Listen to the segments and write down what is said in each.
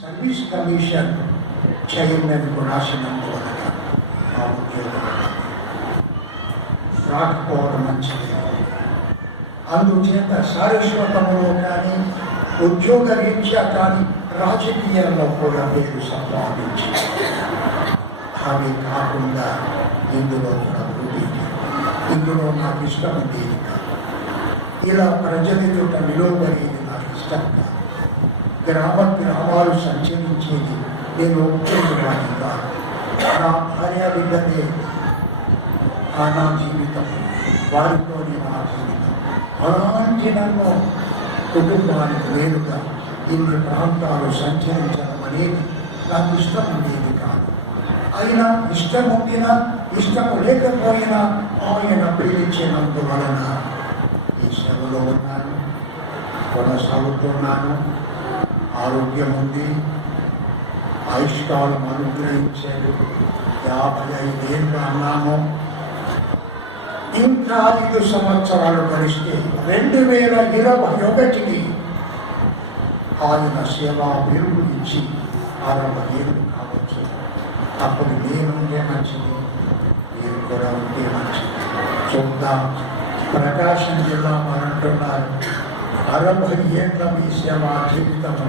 Service commission చైర్మన్కు రాసినందువలన ఆ ఉద్యోగం రాకపోవడం మంచిది. అందుచేత సారస్వతములో కానీ ఉద్యోగ రీత్యా కానీ రాజకీయాల్లో కూడా పేరు సంపాదించి అవి కాకుండా ఇందులో కూడా ఇందులో నాకు ఇష్టం ఉండేది కాదు. ఇలా ప్రజల చోట నిలవబడేది నాకు ఇష్టం కాదు. గ్రామాలు సంచరించేది నేను ఒప్పుకునేవాడిని కాదు. నా భార్య బిడ్డలే నా జీవితం, వారితోనే నా జీవితం. అలాంటి నన్ను కుటుంబానికి వేరుగా ఇన్ని ప్రాంతాలు సంచరించడం అనేది నాకు ఇష్టం ఉండేది కాదు. అయినా ఇష్టం ఉండినా ఇష్టము లేకపోయినా ఆయన పిలిచినందువలన ఈ సేవలో ఉన్నాను, కొనసాగుతున్నాను. ఆరోగ్యం ఉంది, ఆయుష్కాలం అనుగ్రహించాడు. 55 ఏళ్ళు అన్నాము. ఇంకా 5 సంవత్సరాలు గడిస్తే 2021కి ఆయన సేవా విరుగు ఇచ్చి 60 ఏళ్ళు కావచ్చు. అప్పుడు నేనుంటే మంచిది, మీరు కూడా ఉంటే మంచిది. చూద్దాం. ప్రకాశం జిల్లా అంటున్నారు 60 ఏళ్ళ మీ సేవా జీవితము,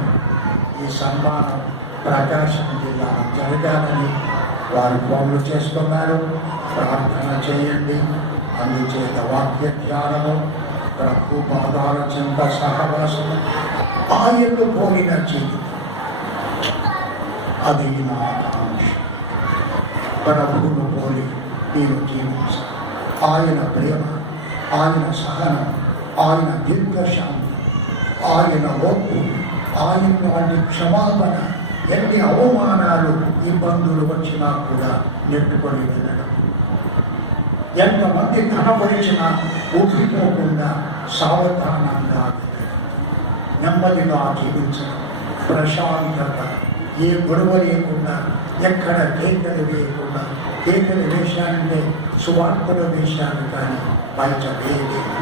ఈ సన్మానం ప్రకాశం జిల్లాలో జరగాలని వారు ఫోన్లు చేసుకున్నారు. ప్రార్థన చేయండి. అందుచేత వాక్య ధ్యానము, ప్రభు పాదాల చెంత సహవాసము, ఆయన్ను పోలిన జీవితం, అది నా ఆకాంక్ష. ప్రభువును పోలి నేను జీవించాను. ఆయన ప్రేమ, ఆయన సహనం, ఆయన దీర్ఘశాంతి, ఆయన ఓర్పు, ఆయన వాటి క్షమాపణ, ఎన్ని అవమానాలు ఇబ్బందులు వచ్చినా కూడా నెట్టుకొని వెళ్ళడం, ఎంతమంది కనపరిచినా ఊపిపోకుండా సావధానంగా నెమ్మదిగా జీవించడం, ప్రశాంతత, ఏ గొడవ లేకుండా, ఎక్కడ కేకలు వేయకుండా. కేకలు వేశానంటే సువార్తల వేశాను కానీ బయట వేయలేదు.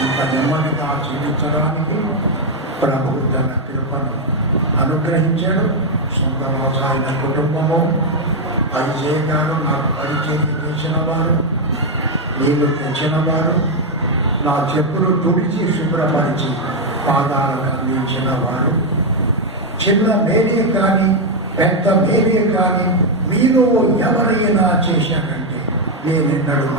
ఇంత నెమ్మదిగా జీవించడానికి ప్రభువు తన కృపను అనుగ్రహించాడు. సొంత ఆయన కుటుంబము, ఐజే గారు నాకు పరిచయం చేసిన వారు, నీళ్లు తెచ్చిన వారు, నా చెప్పులు తుడిచి శుభ్రపరిచి పాదాలను అందించిన వారు. చిన్న మేలే కానీ పెద్ద మేలే కానీ మీలో ఎవరైనా చేశానంటే నేనెన్నడూ